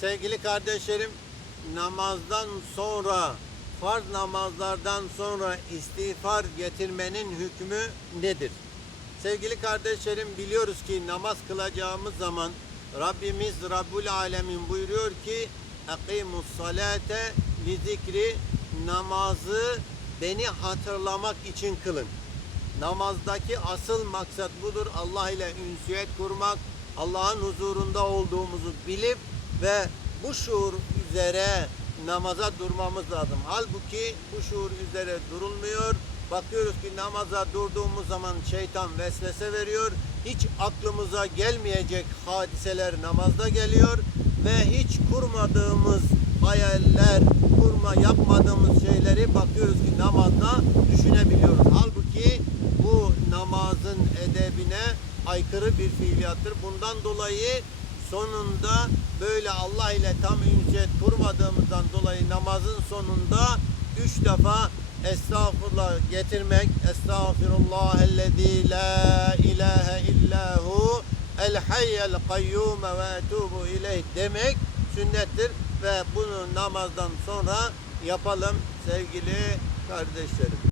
Sevgili kardeşlerim, namazdan sonra, farz namazlardan sonra istiğfar getirmenin hükmü nedir? Sevgili kardeşlerim biliyoruz ki namaz kılacağımız zaman Rabbimiz Rabbul Alemin buyuruyor ki Akimus salate li namazı beni hatırlamak için kılın. Namazdaki asıl maksat budur. Allah ile ünsiyet kurmak, Allah'ın huzurunda olduğumuzu bilip ve bu şuur üzere namaza durmamız lazım. Halbuki bu şuur üzere durulmuyor. Bakıyoruz ki namaza durduğumuz zaman şeytan vesvese veriyor. Hiç aklımıza gelmeyecek hadiseler namazda geliyor ve hiç kurmadığımız hayaller, kurma yapmadığımız şeyleri bakıyoruz ki namazda düşünebiliyoruz. Halbuki bu namazın edebine aykırı bir fiiliyattır. Bundan dolayı sonunda böyle Allah ile tam ünsiyet kurmadığımızdan dolayı namazın sonunda üç defa estağfurullah getirmek estağfirullah ellezî la ilahe illahu el hayyel kayyum ve etubu ileyh demek sünnettir ve bunu namazdan sonra yapalım sevgili kardeşlerim.